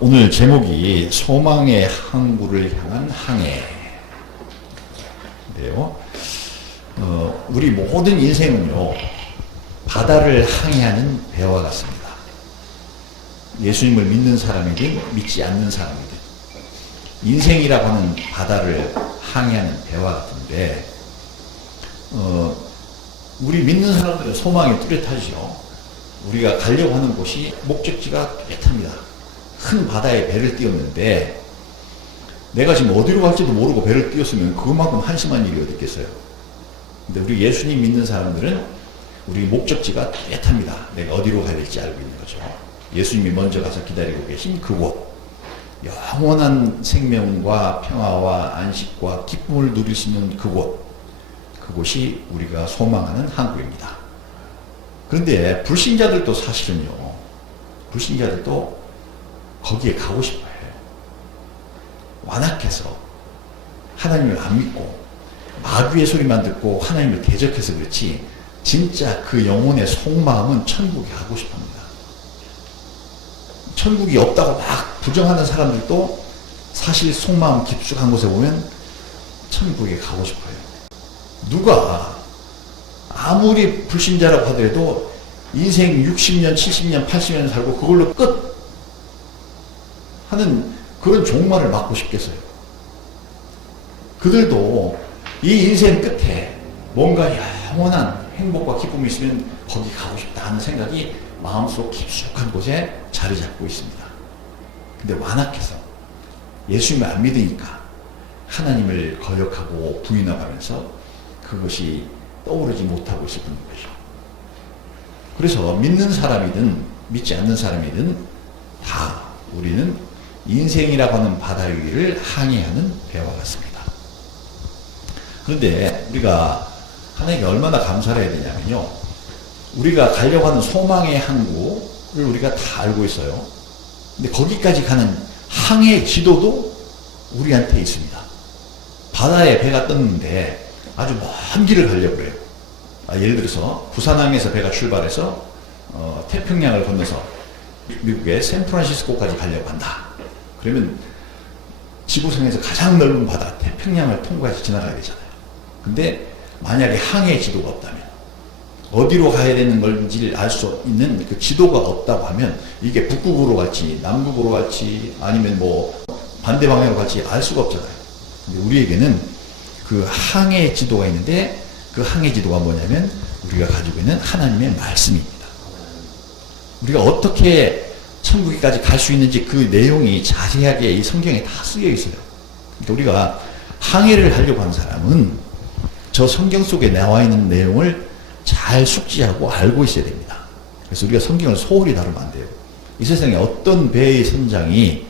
오늘 제목이 소망의 항구를 향한 항해인데요. 우리 모든 인생은요, 바다를 항해하는 배와 같습니다. 예수님을 믿는 사람이든 믿지 않는 사람이든 인생이라고 하는 바다를 항해하는 배와 같은데, 우리 믿는 사람들은 소망이 뚜렷하죠. 우리가 가려고 하는 곳이 목적지가 뚜렷합니다. 큰 바다에 배를 띄웠는데 내가 지금 어디로 갈지도 모르고 배를 띄웠으면 그만큼 한심한 일이 어디 있겠어요. 근데 우리 예수님 믿는 사람들은 우리 목적지가 뚜렷합니다. 내가 어디로 가야 될지 알고 있는 거죠. 예수님이 먼저 가서 기다리고 계신 그곳, 영원한 생명과 평화와 안식과 기쁨을 누릴 수 있는 그곳이 우리가 소망하는 항구입니다. 그런데 불신자들도 사실은요, 불신자들도 거기에 가고 싶어요. 완악해서 하나님을 안 믿고 마귀의 소리만 듣고 하나님을 대적해서 그렇지, 진짜 그 영혼의 속마음은 천국에 가고 싶습니다. 천국이 없다고 막 부정하는 사람들도 사실 속마음 깊숙한 곳에 보면 천국에 가고 싶어요. 누가 아무리 불신자라고 하더라도 인생 60년, 70년, 80년 살고 그걸로 끝 하는 그런 종말을 맞고 싶겠어요. 그들도 이 인생 끝에 뭔가 영원한 행복과 기쁨이 있으면 거기 가고 싶다 하는 생각이 마음속 깊숙한 곳에 자리 잡고 있습니다. 근데 완악해서 예수님을 안 믿으니까 하나님을 거역하고 부인하면서 그것이 떠오르지 못하고 있을 뿐인 거죠. 그래서 믿는 사람이든 믿지 않는 사람이든 다 우리는 인생이라고 하는 바다 위를 항해하는 배와 같습니다. 그런데 우리가 하나님께 얼마나 감사를 해야 되냐면요, 우리가 가려고 하는 소망의 항구를 우리가 다 알고 있어요. 근데 거기까지 가는 항해 지도도 우리한테 있습니다. 바다에 배가 떴는데 아주 먼 길을 가려고 그래요. 예를 들어서 부산항에서 배가 출발해서 태평양을 건너서 미국의 샌프란시스코까지 가려고 한다. 그러면 지구상에서 가장 넓은 바다 태평양을 통과해서 지나가야 되잖아요. 근데 만약에 항해 지도가 없다면, 어디로 가야 되는 건지를 알 수 있는 그 지도가 없다고 하면 이게 북극으로 갈지 남극으로 갈지 아니면 뭐 반대 방향으로 갈지 알 수가 없잖아요. 근데 우리에게는 그 항해 지도가 있는데, 그 항해 지도가 뭐냐면 우리가 가지고 있는 하나님의 말씀입니다. 우리가 어떻게 천국에까지 갈 수 있는지 그 내용이 자세하게 이 성경에 다 쓰여 있어요. 그러니까 우리가 항해를 하려고 하는 사람은 저 성경 속에 나와 있는 내용을 잘 숙지하고 알고 있어야 됩니다. 그래서 우리가 성경을 소홀히 다루면 안 돼요. 이 세상에 어떤 배의 선장이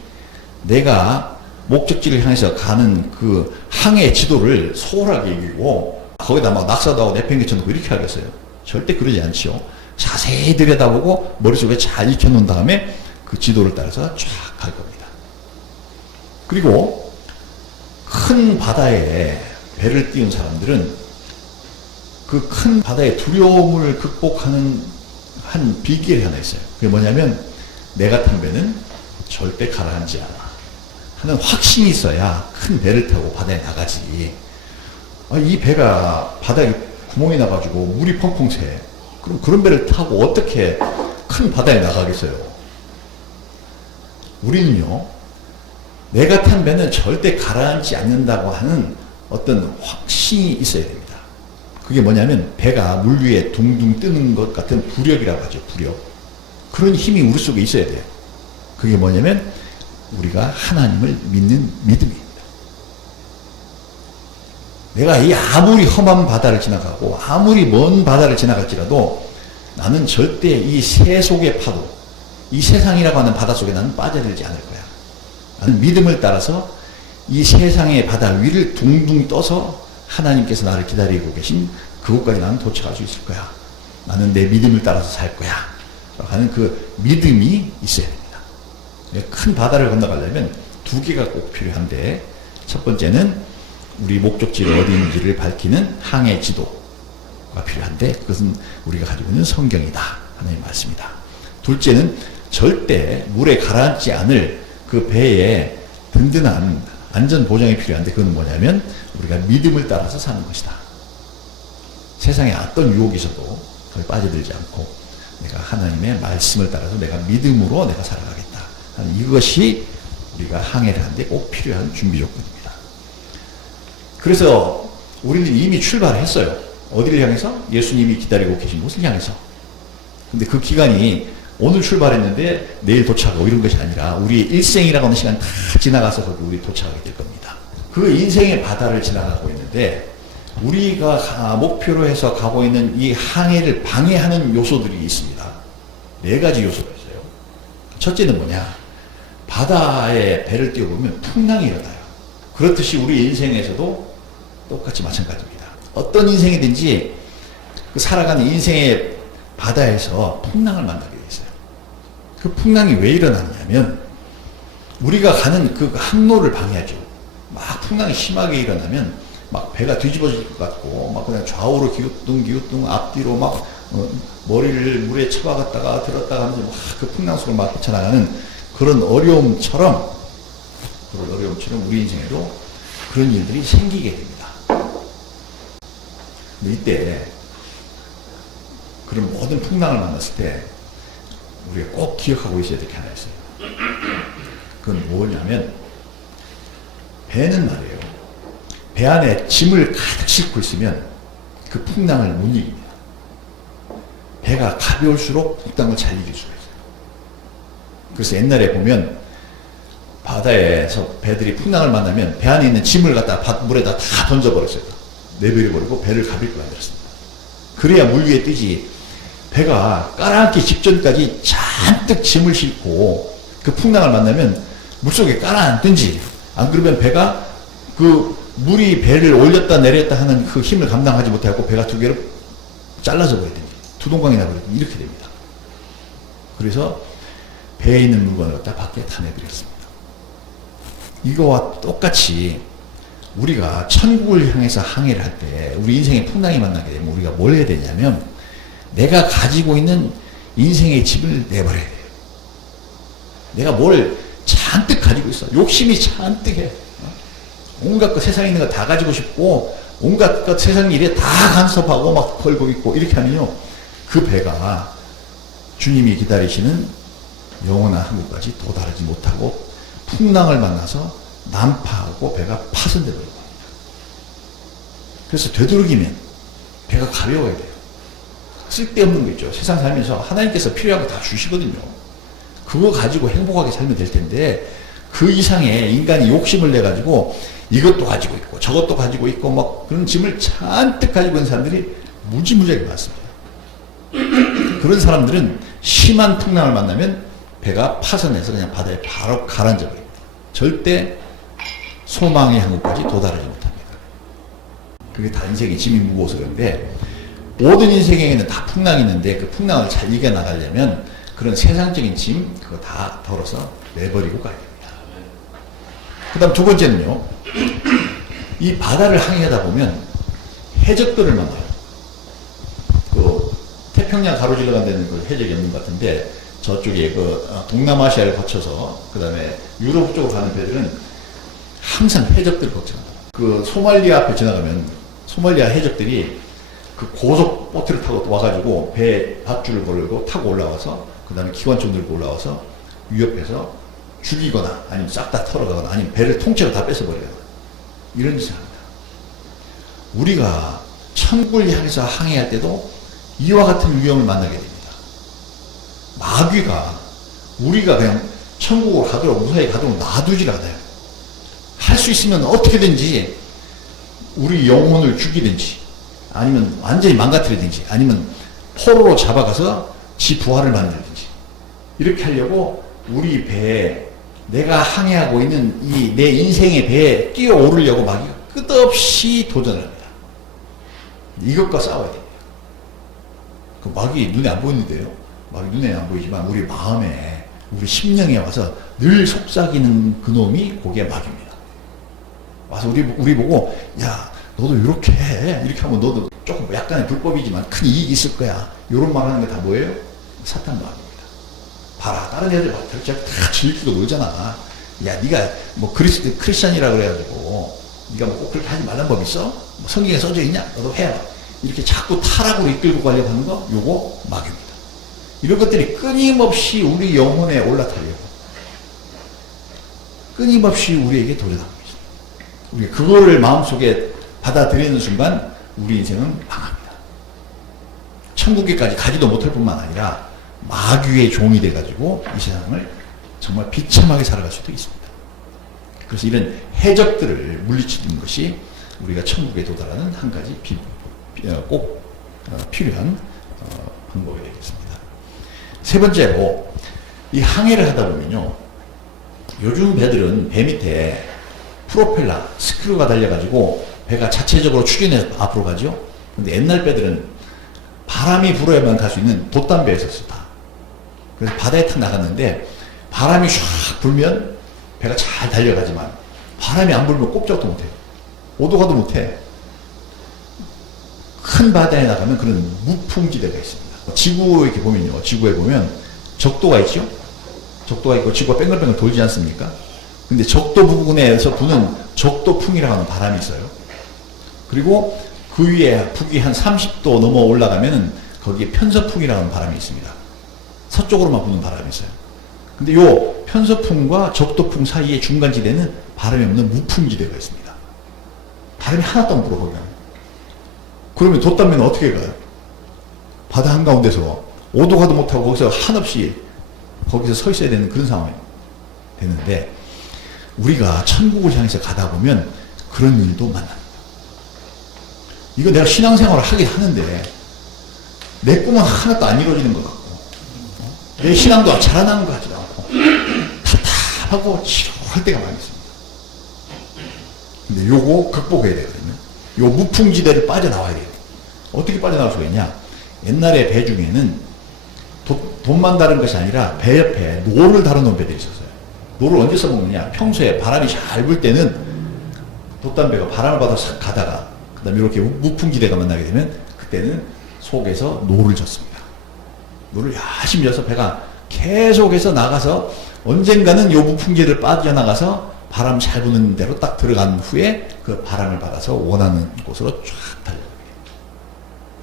내가 목적지를 향해서 가는 그 항해 지도를 소홀하게 얘기고 거기다 막 낙서도 하고 내팽개쳐 놓고 이렇게 하겠어요? 절대 그러지 않지요. 자세히 들여다보고 머릿속에 잘 익혀놓은 다음에 그 지도를 따라서 쫙 갈 겁니다. 그리고 큰 바다에 배를 띄운 사람들은 그 큰 바다의 두려움을 극복하는 한 비결이 하나 있어요. 그게 뭐냐면 내가 탄 배는 절대 가라앉지 않아 하는 확신이 있어야 큰 배를 타고 바다에 나가지. 이 배가 바다에 구멍이 나가지고 물이 펑펑 새. 그럼 그런 배를 타고 어떻게 큰 바다에 나가겠어요? 우리는요, 내가 탄 배는 절대 가라앉지 않는다고 하는 어떤 확신이 있어야 됩니다. 그게 뭐냐면 배가 물 위에 둥둥 뜨는 것 같은 부력이라고 하죠. 부력. 그런 힘이 우리 속에 있어야 돼요. 그게 뭐냐면 우리가 하나님을 믿는 믿음입니다. 내가 이 아무리 험한 바다를 지나가고 아무리 먼 바다를 지나갈지라도 나는 절대 이 세속의 파도, 이 세상이라고 하는 바다 속에 나는 빠져들지 않을 거야. 나는 믿음을 따라서 이 세상의 바다 위를 둥둥 떠서 하나님께서 나를 기다리고 계신 그곳까지 나는 도착할 수 있을 거야. 나는 내 믿음을 따라서 살 거야. 하는 그 믿음이 있어야 됩니다. 큰 바다를 건너가려면 두 개가 꼭 필요한데, 첫 번째는 우리 목적지가 어디 있는지를 밝히는 항해 지도가 필요한데, 그것은 우리가 가지고 있는 성경이다 하나님의 말씀이다. 둘째는 절대 물에 가라앉지 않을 그 배에 든든한 안전 보장이 필요한데 그건 뭐냐면 우리가 믿음을 따라서 사는 것이다. 세상에 어떤 유혹이 있어도 거기 빠져들지 않고 내가 하나님의 말씀을 따라서 내가 믿음으로 내가 살아가겠다. 이것이 우리가 항해를 하는데 꼭 필요한 준비 조건입니다. 그래서 우리는 이미 출발했어요. 어디를 향해서? 예수님이 기다리고 계신 곳을 향해서. 근데 그 기간이 오늘 출발했는데 내일 도착하고 이런 것이 아니라 우리의 일생이라고 하는 시간 다 지나가서 거기 우리 도착하게 될 겁니다. 그 인생의 바다를 지나가고 있는데 우리가 목표로 해서 가고 있는 이 항해를 방해하는 요소들이 있습니다. 4가지 요소가 있어요. 첫째는 뭐냐? 바다에 배를 띄워보면 풍랑이 일어나요. 그렇듯이 우리 인생에서도 똑같이 마찬가지입니다. 어떤 인생이든지 그 살아가는 인생의 바다에서 풍랑을 만나게 돼 있어요. 그 풍랑이 왜 일어나냐면 우리가 가는 그 항로를 방해하죠. 막 풍랑이 심하게 일어나면 막 배가 뒤집어질 것 같고 막 그냥 좌우로 기우뚱 앞뒤로 막 머리를 물에 쳐박았다가 들었다가 하면서 막 그 풍랑 속을 막 헤쳐나가는 그런 어려움처럼 우리 인생에도 그런 일들이 생기게 됩니다. 근데 이때 그런 모든 풍랑을 만났을 때 우리가 꼭 기억하고 있어야 될 게 하나 있어요. 그건 뭐냐면 배는 말이에요. 배 안에 짐을 가득 싣고 있으면 그 풍랑을 못 이깁니다. 배가 가벼울수록 풍랑을 잘 이길 수가 있어요. 그래서 옛날에 보면 바다에서 배들이 풍랑을 만나면 배 안에 있는 짐을 갖다 물에다 다 던져버렸어요. 내버려버리고 배를 가볍게 만들었습니다. 그래야 물 위에 뜨지. 배가 가라앉기 직전까지 잔뜩 짐을 싣고 그 풍랑을 만나면 물속에 가라앉든지 안 그러면 배가 그 물이 배를 올렸다 내렸다 하는 그 힘을 감당하지 못하고 배가 2개로 잘라져 버리든지 두동강이 나버리든지 이렇게 됩니다. 그래서 배에 있는 물건을 갖다 밖에 다 내버렸습니다. 이거와 똑같이 우리가 천국을 향해서 항해를 할 때 우리 인생에 풍랑이 만나게 되면 우리가 뭘 해야 되냐면 내가 가지고 있는 인생의 집을 내버려야 돼요. 내가 뭘 잔뜩 가지고 있어. 욕심이 잔뜩 해. 온갖 것 세상에 있는 거 다 가지고 싶고 온갖 것 세상 일에 다 간섭하고 막 걸고 있고 이렇게 하면요. 그 배가 주님이 기다리시는 영원한 한국까지 도달하지 못하고 풍랑을 만나서 난파하고 배가 파손되어 버립니다. 그래서 되도록이면 배가 가벼워야 돼요. 쓸데없는 거 있죠. 세상 살면서 하나님께서 필요한 거 다 주시거든요. 그거 가지고 행복하게 살면 될 텐데 그 이상의 인간이 욕심을 내가지고 이것도 가지고 있고 저것도 가지고 있고 막 그런 짐을 잔뜩 가지고 있는 사람들이 무지무지하게 많습니다. 그런 사람들은 심한 풍랑을 만나면 배가 파손해서 그냥 바다에 바로 가라앉아 버립니다. 절대 소망의 항구까지 도달하지 못합니다. 그게 다 인생의 짐이 무거워서 그런데 모든 인생에는 다 풍랑이 있는데 그 풍랑을 잘 이겨나가려면 그런 세상적인 짐 그거 다 덜어서 내버리고 가야 됩니다. 그 다음 2번째는요. 이 바다를 항해하다 보면 해적들을 만나요. 그 태평양 가로질러 간다는 그 해적이 없는 것 같은데 저쪽에 그 동남아시아를 거쳐서 그 다음에 유럽 쪽으로 가는 배들은 항상 해적들을 걱정합니다. 그 소말리아 앞에 지나가면 소말리아 해적들이 그 고속 보트를 타고 와가지고 배에 밧줄을 걸고 타고 올라와서 그 다음에 기관총 들고 올라와서 위협해서 죽이거나 아니면 싹 다 털어가거나 아니면 배를 통째로 다 뺏어버리거나 이런 짓을 합니다. 우리가 천국을 향해서 항해할 때도 이와 같은 위험을 만나게 됩니다. 마귀가 우리가 그냥 천국으로 가도록 무사히 가도록 놔두질 않아요. 할 수 있으면 어떻게든지 우리 영혼을 죽이든지 아니면 완전히 망가뜨리든지 아니면 포로로 잡아가서 지 부활을 만들든지 이렇게 하려고 우리 배에 내가 항해하고 있는 이 내 인생의 배에 뛰어오르려고 마귀가 끝없이 도전을 합니다. 이것과 싸워야 됩니다. 그 마귀 눈에 안 보이는데요. 마귀 눈에 안 보이지만 우리 마음에 우리 심령에 와서 늘 속삭이는 그놈이 그게 마귀입니다. 와서 우리 보고 야 너도 이렇게 해. 이렇게 하면 너도 조금 약간의 불법이지만 큰 이익이 있을 거야. 이런 말 하는 게 다 뭐예요? 사탄 마귀입니다. 봐라 다른 애들 막 다 즐기고 놀잖아. 야, 네가 뭐 크리스찬이라 그래가지고 네가 뭐 꼭 그렇게 하지 말란 법 있어? 뭐 성경에 써져 있냐? 너도 해라. 이렇게 자꾸 타락으로 이끌고 가려고 하는 거, 요거 마귀입니다. 이런 것들이 끊임없이 우리 영혼에 올라타려고 끊임없이 우리에게 도전합니다. 우리가 그거를 마음속에 받아들이는 순간 우리 인생은 망합니다. 천국에까지 가지도 못할 뿐만 아니라 마귀의 종이 돼가지고 이 세상을 정말 비참하게 살아갈 수도 있습니다. 그래서 이런 해적들을 물리치는 것이 우리가 천국에 도달하는 한 가지 꼭 필요한 방법이 되겠습니다. 세 번째로 이 항해를 하다 보면요, 요즘 배들은 배 밑에 프로펠러, 스크류가 달려가지고 배가 자체적으로 추진해서 앞으로 가죠. 근데 옛날 배들은 바람이 불어야만 갈 수 있는 돛담배에 있었어, 다. 그래서 바다에 탁 나갔는데 바람이 샥 불면 배가 잘 달려가지만 바람이 안 불면 꼼짝도 못해. 오도 가도 못해. 큰 바다에 나가면 그런 무풍지대가 있습니다. 지구 이렇게 보면요, 지구에 보면 적도가 있죠. 적도가 있고 지구가 뺑글뺑글 돌지 않습니까? 근데 적도 부근에서 부는 적도풍이라고 하는 바람이 있어요. 그리고 그 위에 북위 한 30도 넘어 올라가면은 거기에 편서풍이라는 바람이 있습니다. 서쪽으로만 부는 바람이 있어요. 근데 요 편서풍과 적도풍 사이의 중간지대는 바람이 없는 무풍지대가 있습니다. 바람이 하나도 안 불어, 거기가. 그러면 돛담배는 어떻게 가요? 바다 한가운데서 오도 가도 못하고 거기서 한없이 거기서 서 있어야 되는 그런 상황이 되는데, 우리가 천국을 향해서 가다 보면 그런 일도 만납니다. 이거 내가 신앙생활을 하긴 하는데 내 꿈은 하나도 안 이루어지는 것 같고, 내 신앙도 자라나는 것 같지도 않고 답답하고 지루할 때가 많이 있습니다. 근데 요거 극복해야 되거든요. 요 무풍지대를 빠져나와야 돼요. 어떻게 빠져나올 수가 있냐? 옛날에 배 중에는 돈만 다른 것이 아니라 배 옆에 노를 다루는 배들이 있었어요. 노를 언제 써먹느냐? 평소에 바람이 잘 불 때는 돛담배가 바람을 받아서 가다가 그 다음에 이렇게 무풍지대가 만나게 되면 그때는 속에서 노를 젓습니다. 노를 열심히 져서 배가 계속해서 나가서 언젠가는 요 무풍지대를 빠져나가서 바람 잘 부는 대로 딱 들어간 후에 그 바람을 받아서 원하는 곳으로 쫙 달려갑니다.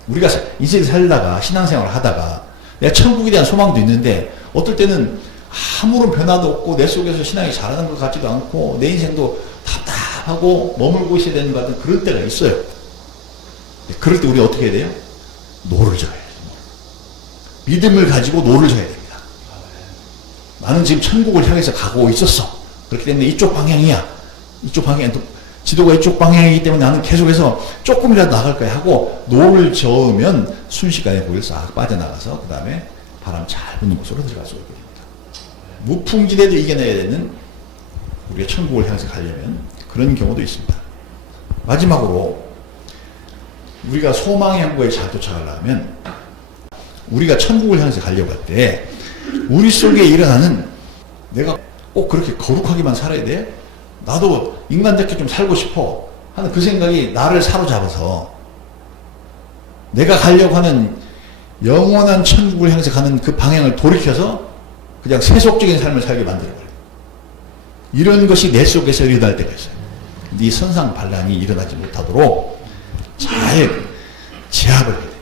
우리가 인생 살다가 신앙생활을 하다가 내가 천국에 대한 소망도 있는데 어떨 때는 아무런 변화도 없고 내 속에서 신앙이 자라는 것 같지도 않고 내 인생도 답답하고 머물고 있어야 되는 것 같은 그럴 때가 있어요. 그럴 때 우리 어떻게 해야 돼요? 노를 져야 돼요. 믿음을 가지고 노를 져야 됩니다. 나는 지금 천국을 향해서 가고 있었어. 그렇기 때문에 이쪽 방향이야. 이쪽 방향, 지도가 이쪽 방향이기 때문에 나는 계속해서 조금이라도 나갈 거야 하고 노를 저으면 순식간에 거기를 싹 빠져나가서 그 다음에 바람 잘 부는 곳으로 들어갈 수 있게 됩니다. 무풍지대도 이겨내야 되는 우리가 천국을 향해서 가려면 그런 경우도 있습니다. 마지막으로 우리가 소망의 항구에 잘 도착하려면 우리가 천국을 향해서 가려고 할 때 우리 속에 일어나는 내가 꼭 그렇게 거룩하게만 살아야 돼? 나도 인간답게 좀 살고 싶어 하는 그 생각이 나를 사로잡아서 내가 가려고 하는 영원한 천국을 향해서 가는 그 방향을 돌이켜서 그냥 세속적인 삶을 살게 만들어버려요. 이런 것이 내 속에서 일어날 때가 있어요. 근데 이 선상반란이 일어나지 못하도록 잘 제압을 해야 됩니다.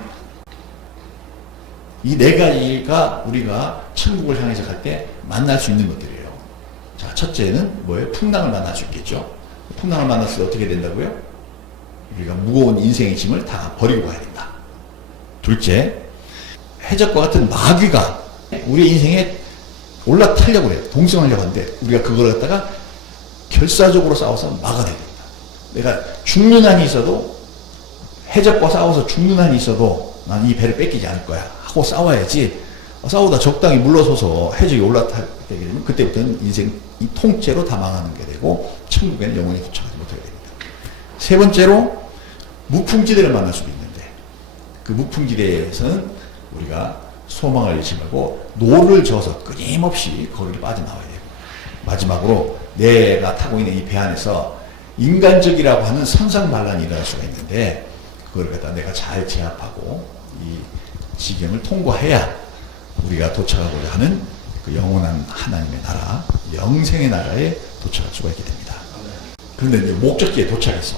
이 네 가지가 우리가 천국을 향해서 갈 때 만날 수 있는 것들이에요. 자, 첫째는 뭐예요? 풍랑을 만날 수 있겠죠. 풍랑을 만났을 때 어떻게 된다고요? 우리가 무거운 인생의 짐을 다 버리고 가야 된다. 둘째, 해적과 같은 마귀가 우리 인생에 올라타려고 해요. 동승하려고 하는데 우리가 그걸 갖다가 결사적으로 싸워서 막아내야 됩니다. 내가 죽는 한이 있어도 해적과 싸워서 죽는 한이 있어도 난 이 배를 뺏기지 않을 거야 하고 싸워야지. 싸우다 적당히 물러서서 해적이 올라타게 되면 그때부터는 인생 이 통째로 다 망하는 게 되고 천국에는 영원히 도착하지 못하게 됩니다. 세 번째로 무풍지대를 만날 수도 있는데 그 무풍지대에서는 우리가 소망을 잃지 말고 노를 저어서 끊임없이 거기를 빠져나와야 돼요. 마지막으로 내가 타고 있는 이 배 안에서 인간적이라고 하는 선상반란이 일어날 수가 있는데 그걸 갖다 내가 잘 제압하고 이 지경을 통과해야 우리가 도착하고자 하는 그 영원한 하나님의 나라, 영생의 나라에 도착할 수가 있게 됩니다. 그런데 이제 목적지에 도착했어.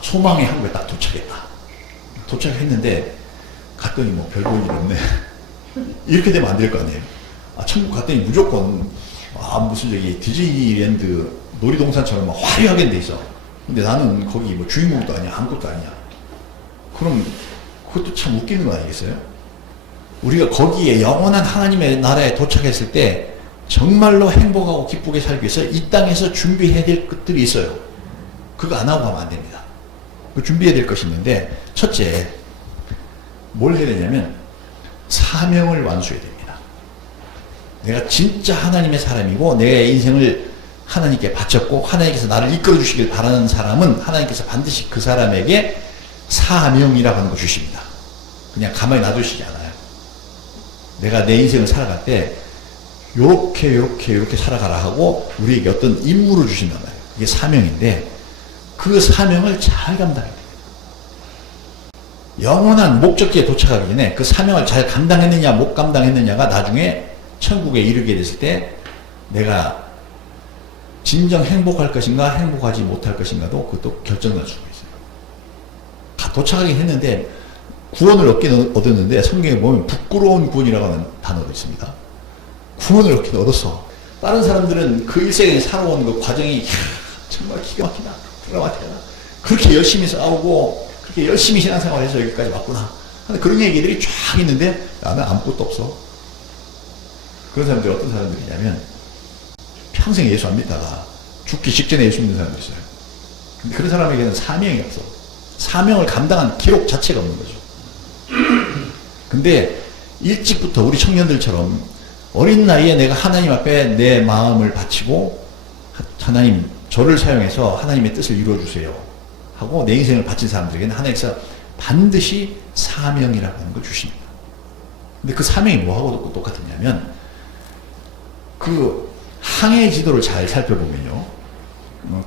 소망의 항구에 딱 도착했다. 도착했는데 갔더니 뭐 별볼 일 없네. 이렇게 되면 안 될 거 아니에요. 천국 갔더니 무조건 무슨 저기 디즈니랜드 놀이동산처럼 막 화려하게 돼 있어. 근데 나는 거기 뭐 주인공도 아니야, 아무것도 아니야. 그럼 그것도 참 웃기는 거 아니겠어요? 우리가 거기에 영원한 하나님의 나라에 도착했을 때 정말로 행복하고 기쁘게 살기 위해서 이 땅에서 준비해야 될 것들이 있어요. 그거 안 하고 가면 안 됩니다. 그 준비해야 될 것이 있는데, 첫째, 뭘 해야 되냐면 사명을 완수해야 됩니다. 내가 진짜 하나님의 사람이고 내 인생을 하나님께 바쳤고 하나님께서 나를 이끌어 주시길 바라는 사람은 하나님께서 반드시 그 사람에게 사명이라고 하는 거 주십니다. 그냥 가만히 놔두시지 않아요. 내가 내 인생을 살아갈 때 요렇게 살아가라 하고 우리에게 어떤 임무를 주신단 말이에요. 이게 사명인데 그 사명을 잘 감당해야 돼요. 영원한 목적지에 도착하기 전에 그 사명을 잘 감당했느냐 못 감당했느냐가 나중에 천국에 이르게 됐을 때 내가 진정 행복할 것인가 행복하지 못할 것인가도 그것도 결정날 수가 있어요. 도착하긴 했는데 구원을 얻었는데 성경에 보면 부끄러운 구원이라고 하는 단어도 있습니다. 구원을 얻었어. 다른 사람들은 그 일생에 살아온 그 과정이 정말 기가 막히다. 드라마틱하다. 그렇게 열심히 싸우고 그렇게 열심히 신앙생활해서 여기까지 왔구나. 근데 그런 얘기들이 쫙 있는데 나는 아무것도 없어. 그런 사람들이 어떤 사람들이냐면 평생 예수 안 믿다가 죽기 직전에 예수 믿는 사람도 있어요. 근데 그런 사람에게는 사명이 없어. 사명을 감당한 기록 자체가 없는 거죠. 근데 일찍부터 우리 청년들처럼 어린 나이에 내가 하나님 앞에 내 마음을 바치고 하나님 저를 사용해서 하나님의 뜻을 이루어주세요 하고 내 인생을 바친 사람들에게는 하나님께서 반드시 사명이라고 하는 걸 주십니다. 근데 그 사명이 뭐하고 똑같으냐면 그 항해 지도를 잘 살펴보면요,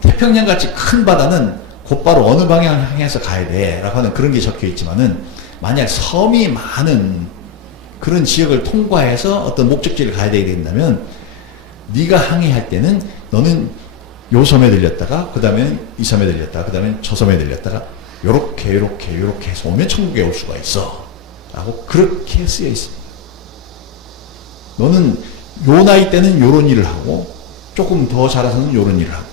태평양같이 큰 바다는 곧바로 어느 방향을 향해서 가야 돼 라고 하는 그런 게 적혀 있지만은 만약 섬이 많은 그런 지역을 통과해서 어떤 목적지를 가야 되게 된다면 네가 항해할 때는 너는 요 섬에 들렸다가 그 다음에 이 섬에 들렸다가 그 다음에 저 섬에 들렸다가 요렇게 해서 오면 천국에 올 수가 있어 라고 그렇게 쓰여 있습니다. 너는 요 나이 때는 요런 일을 하고 조금 더 자라서는 요런 일을 하고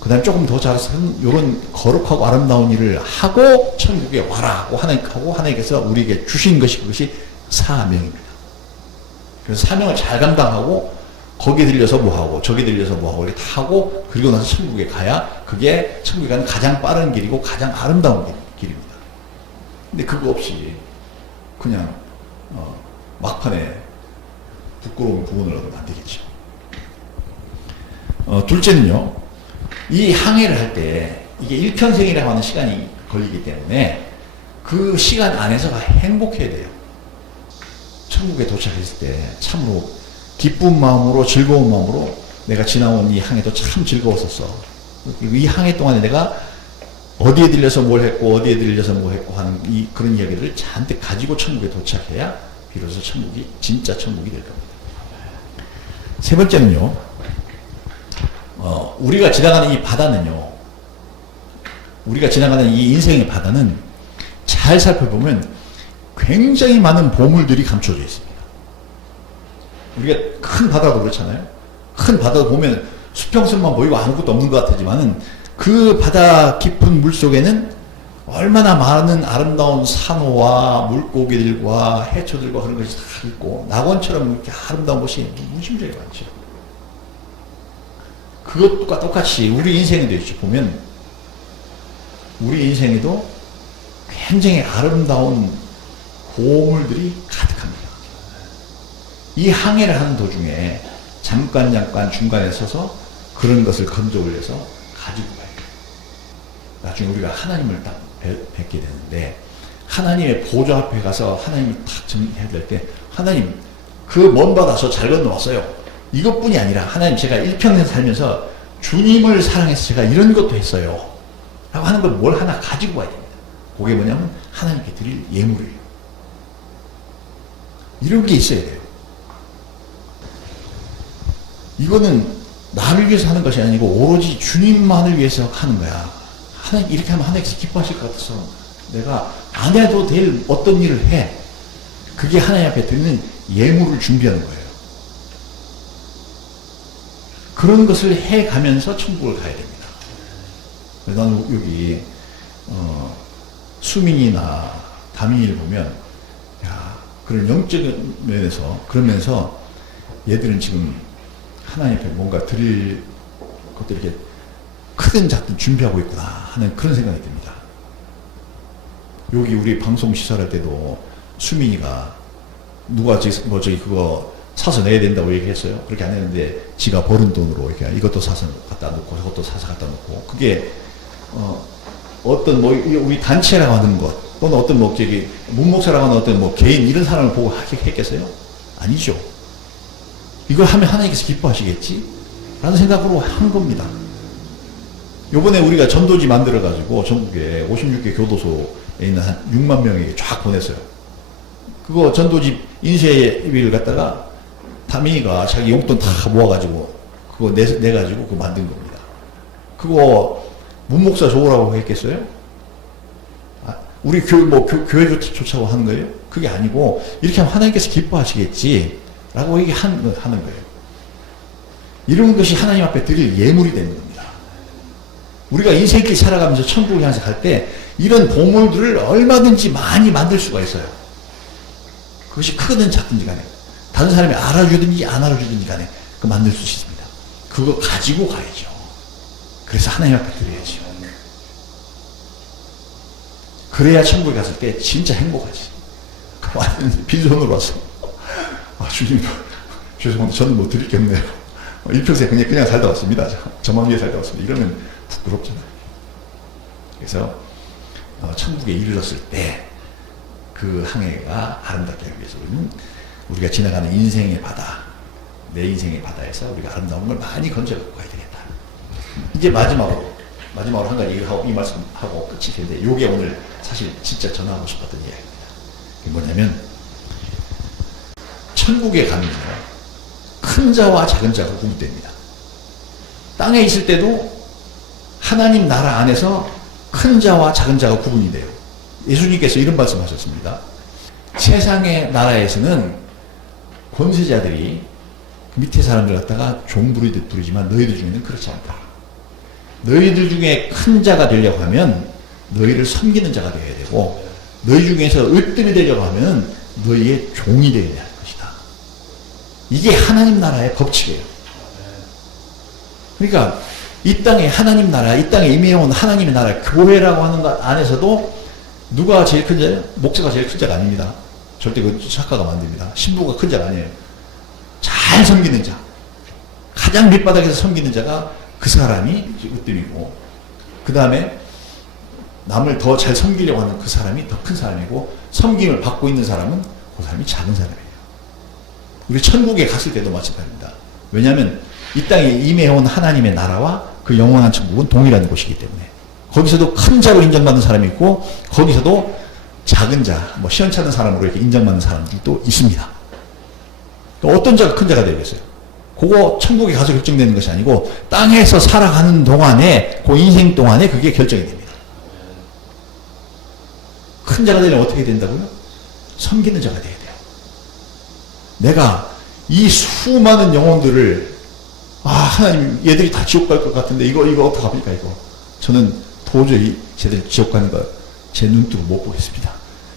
그 다음에 조금 더 자라서는 요런 거룩하고 아름다운 일을 하고 천국에 와라 하고 하나님께서 우리에게 주신 것이 그것이 사명입니다. 그래서 사명을 잘 감당하고 거기에 들려서 뭐하고 저기에 들려서 뭐하고 이렇게 다 하고 그리고 나서 천국에 가야 그게 천국에 가는 가장 빠른 길이고 가장 아름다운 길입니다. 근데 그거 없이 그냥 막판에 부끄러운 구원을 얻으면 안 되겠죠. 둘째는요, 이 항해를 할 때 이게 일평생이라고 하는 시간이 걸리기 때문에 그 시간 안에서 행복해야 돼요. 천국에 도착했을 때 참으로 기쁜 마음으로 즐거운 마음으로 내가 지나온 이 항해도 참 즐거웠었어. 이 항해 동안에 내가 어디에 들려서 뭘 했고 어디에 들려서 뭘 했고 하는 그런 이야기를 잔뜩 가지고 천국에 도착해야 비로소 천국이 진짜 천국이 될 겁니다. 세 번째는요, 우리가 지나가는 이 바다는요, 우리가 지나가는 이 인생의 바다는 잘 살펴보면 굉장히 많은 보물들이 감춰져 있습니다. 우리가 큰 바다도 그렇잖아요. 큰 바다도 보면 수평선만 보이고 아무것도 없는 것 같지만은 그 바다 깊은 물 속에는 얼마나 많은 아름다운 산호와 물고기들과 해초들과 그런 것이 다 있고 낙원처럼 이렇게 아름다운 곳이 무심장이 많죠. 그것과 똑같이 우리 인생에도 있죠. 보면 우리 인생에도 굉장히 아름다운 보물들이 가득합니다. 이 항해를 하는 도중에 잠깐 중간에 서서 그런 것을 건져 올려서 가지고 가야 돼요. 나중에 우리가 하나님을 딱 뵙게 되는데 하나님의 보좌 앞에 가서 하나님을 딱 정리해야 될 때 하나님 그 먼 바다 저 잘 건너왔어요. 이것뿐이 아니라 하나님 제가 일평생 살면서 주님을 사랑해서 제가 이런 것도 했어요 라고 하는 걸 뭘 하나 가지고 와야 됩니다. 그게 뭐냐면 하나님께 드릴 예물이에요. 이런 게 있어야 돼요. 이거는 나를 위해서 하는 것이 아니고 오로지 주님만을 위해서 하는 거야. 하나님, 이렇게 하면 하나님께서 기뻐하실 것 같아서 내가 안 해도 될 어떤 일을 해. 그게 하나님 앞에 드리는 예물을 준비하는 거예요. 그런 것을 해가면서 천국을 가야 됩니다. 나는 여기 수민이나 다민이를 보면 야, 그런 영적인 면에서 그러면서 얘들은 지금 하나님 앞에 뭔가 드릴 것들 이렇게 크든 작든 준비하고 있구나 하는 그런 생각이 듭니다. 여기 우리 방송 시설할 때도 수민이가 누가 저기 그거 사서 내야 된다고 얘기했어요. 그렇게 안 했는데 지가 버는 돈으로 이렇게 이것도 사서 갖다 놓고 저것도 사서 갖다 놓고 그게 어떤 뭐 우리 단체라고 하는 것 또는 어떤 뭐 저기 문목사라고 하는 어떤 뭐 개인 이런 사람을 보고 했겠어요? 아니죠. 이걸 하면 하나님께서 기뻐하시겠지? 라는 생각으로 한 겁니다. 요번에 우리가 전도지 만들어가지고 전국에 56개 교도소에 있는 한 6만 명에게 쫙 보냈어요. 그거 전도지 인쇄비를 갖다가 다민이가 자기 용돈 다 모아가지고 그거 내가지고 그거 만든 겁니다. 그거 문목사 좋으라고 했겠어요? 우리 교회 좋자고 하는 거예요? 그게 아니고 이렇게 하면 하나님께서 기뻐하시겠지 라고 하는 거예요. 이런 것이 하나님 앞에 드릴 예물이 되는 겁니다. 우리가 인생길 살아가면서 천국을 향해서 갈 때 이런 보물들을 얼마든지 많이 만들 수가 있어요. 그것이 크든 작든지 간에 다른 사람이 알아주든지 안 알아주든지 간에 그 만들 수 있습니다. 그거 가지고 가야죠. 그래서 하나님 앞에 드려야죠. 그래야 천국에 갔을 때 진짜 행복하지. 완전 빈손으로 왔어. 주님, 죄송한데 저는 뭐 드릴 게 없네요. 일평생 그냥 살다 왔습니다. 저만 위해 살다 왔습니다. 이러면 부끄럽잖아요. 그래서 천국에 이르렀을 때 그 항해가 아름답게 하기 위해서는 우리가 지나가는 인생의 바다, 내 인생의 바다에서 우리가 아름다운 걸 많이 건져갖고 가야 되겠다. 이제 마지막으로 한 가지 얘기하고 이 말씀하고 끝이 되는데 이게 오늘 사실 진짜 전하고 싶었던 이야기입니다. 이게 뭐냐면 천국에 가면서 큰 자와 작은 자가 구분됩니다. 땅에 있을 때도 하나님 나라 안에서 큰 자와 작은 자가 구분이 돼요. 예수님께서 이런 말씀하셨습니다. 세상의 나라에서는 권세자들이 밑에 사람들 갖다가 종부리듯 부르지만 너희들 중에는 그렇지 않다. 너희들 중에 큰 자가 되려고 하면 너희를 섬기는 자가 되어야 되고 너희 중에서 으뜸이 되려고 하면 너희의 종이 되어야 할 것이다. 이게 하나님 나라의 법칙이에요. 그러니까 이 땅에 하나님 나라, 이 땅에 임해온 하나님의 나라, 교회라고 하는 것 안에서도 누가 제일 큰 자예요? 목사가 제일 큰 자가 아닙니다. 절대 그 착각하면 안 됩니다. 신부가 큰 자가 아니에요. 잘 섬기는 자. 가장 밑바닥에서 섬기는 자가 그 사람이 으뜸이고, 그 다음에 남을 더 잘 섬기려고 하는 그 사람이 더 큰 사람이고, 섬김을 받고 있는 사람은 그 사람이 작은 사람이에요. 우리 천국에 갔을 때도 마찬가지입니다. 왜냐하면 이 땅에 임해온 하나님의 나라와 그 영원한 천국은 동일한 곳이기 때문에 거기서도 큰 자로 인정받는 사람이 있고 거기서도 작은 자, 뭐 시원찮은 사람으로 이렇게 인정받는 사람들도 있습니다. 또 어떤 자가 큰 자가 되겠어요? 그거 천국에 가서 결정되는 것이 아니고 땅에서 살아가는 동안에 그 인생 동안에 그게 결정이 됩니다. 큰 자가 되려면 어떻게 된다고요? 섬기는 자가 돼야 돼요. 내가 이 수많은 영혼들을 하나님 얘들이 다 지옥 갈 것 같은데 이거 어떡합니까 이거. 저는 도저히 쟤들 지옥 가는 거 제 눈뜨고 못 보겠습니다.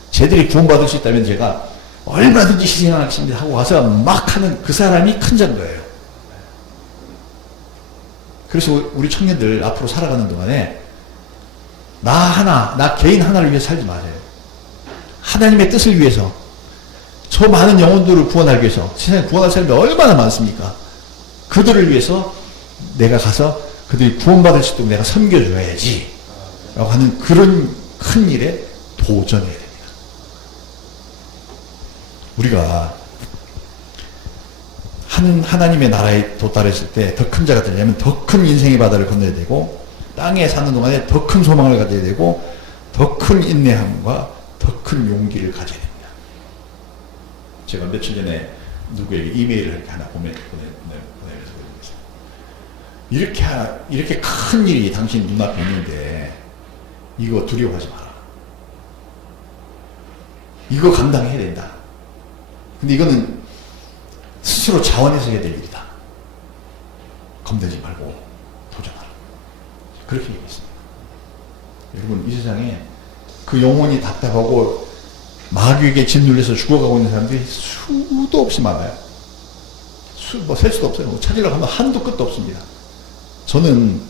쟤들이 구원받을 수 있다면 제가 얼마든지 희생하겠습니다 하고 와서 막 하는 그 사람이 큰 자인 거예요. 그래서 우리 청년들 앞으로 살아가는 동안에 나 개인 하나를 위해서 살지 마세요. 하나님의 뜻을 위해서 저 많은 영혼들을 구원하기 위해서 세상에 구원할 사람이 얼마나 많습니까? 그들을 위해서 내가 가서 그들이 구원받을 수 있도록 내가 섬겨줘야지 라고 하는 그런 큰 일에 도전해야 됩니다. 우리가 하나님의 나라에 도달했을 때 더 큰 자가 되려면 더 큰 인생의 바다를 건너야 되고 땅에 사는 동안에 더 큰 소망을 가져야 되고 더 큰 인내함과 더 큰 용기를 가져야 됩니다. 제가 며칠 전에 누구에게 이메일을 하나 보내면서 이렇게 큰 일이 당신 눈앞에 있는데 이거 두려워하지 마라. 이거 감당해야 된다. 근데 이거는 스스로 자원해서 해야 될 일이다. 겁내지 말고 도전하라. 그렇게 얘기했습니다. 여러분, 이 세상에 그 영혼이 답답하고 마귀에게 짓눌려서 죽어가고 있는 사람들이 수도 없이 많아요. 셀 수도 없어요. 찾으려고 하면 한도 끝도 없습니다. 저는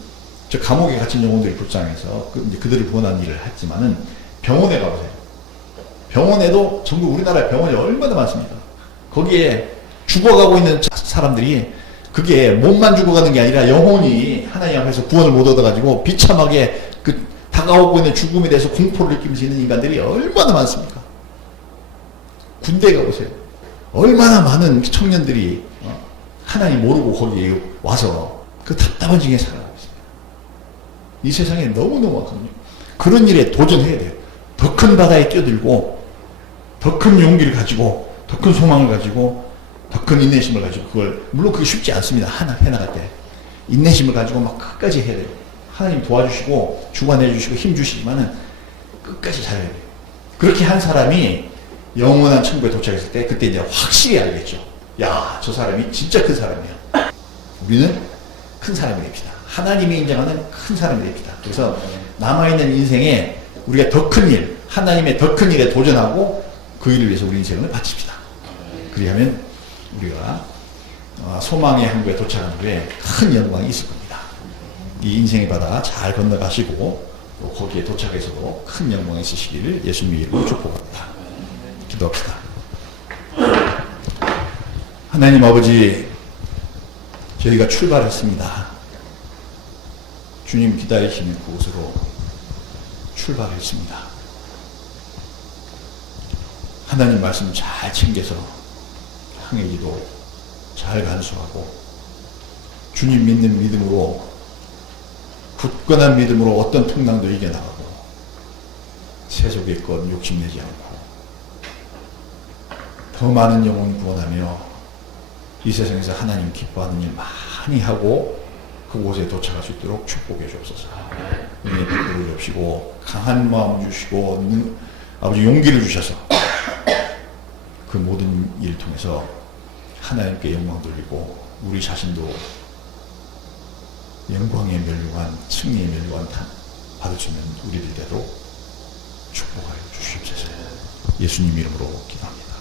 저 감옥에 갇힌 영혼들이 불쌍해서 그들을 구원하는 일을 했지만은 병원에 가보세요. 병원에도 전국 우리나라 병원이 얼마나 많습니까? 거기에 죽어가고 있는 사람들이 그게 몸만 죽어가는 게 아니라 영혼이 하나님 앞에서 구원을 못 얻어가지고 비참하게 그 다가오고 있는 죽음에 대해서 공포를 느끼면서 있는 인간들이 얼마나 많습니까? 군대에 가보세요. 얼마나 많은 청년들이 하나님 모르고 거기에 와서 그 답답한 중에 살아가고 있습니다. 이 세상에 너무너무 많거든요. 그런 일에 도전해야 돼요. 더 큰 바다에 뛰어들고 더 큰 용기를 가지고 더 큰 소망을 가지고 더 큰 인내심을 가지고 그걸, 물론 그게 쉽지 않습니다. 하나 해나갈 때 인내심을 가지고 막 끝까지 해야 돼요. 하나님 도와주시고 주관해 주시고 힘 주시지만은 끝까지 잘해야 돼요. 그렇게 한 사람이 영원한 천국에 도착했을 때 그때 이제 확실히 알겠죠. 야, 저 사람이 진짜 큰 사람이야. 우리는 큰 사람이 됩시다. 하나님이 인정하는 큰 사람이 됩시다. 그래서 남아있는 인생에 우리가 더 큰 일, 하나님의 더 큰 일에 도전하고 그 일을 위해서 우리 인생을 바칩시다. 그리하면 우리가 소망의 항구에 도착한 후에 큰 영광이 있을 겁니다. 이 인생의 바다 잘 건너가시고 또 거기에 도착해서도 큰 영광이 있으시기를 예수님의 이름으로 축복합니다. 기도합시다. 하나님 아버지, 저희가 출발했습니다. 주님 기다리시는 그곳으로 출발했습니다. 하나님 말씀 잘 챙겨서 항해 기도 잘 간수하고 주님 믿는 믿음으로, 굳건한 믿음으로 어떤 풍랑도 이겨나가고 세속의 것 욕심내지 않고 더 많은 영혼 구원하며 이 세상에서 하나님 기뻐하는 일 많이 하고 그곳에 도착할 수 있도록 축복해 주옵소서. 은혜의 복을 주시고 강한 마음 주시고 아버지 용기를 주셔서 그 모든 일을 통해서 하나님께 영광 돌리고 우리 자신도 영광의 멸류관, 승리의 멸류관 받을 수 있는 우리들 되도록 축복하여 주시옵소서. 예수님 이름으로 기도합니다.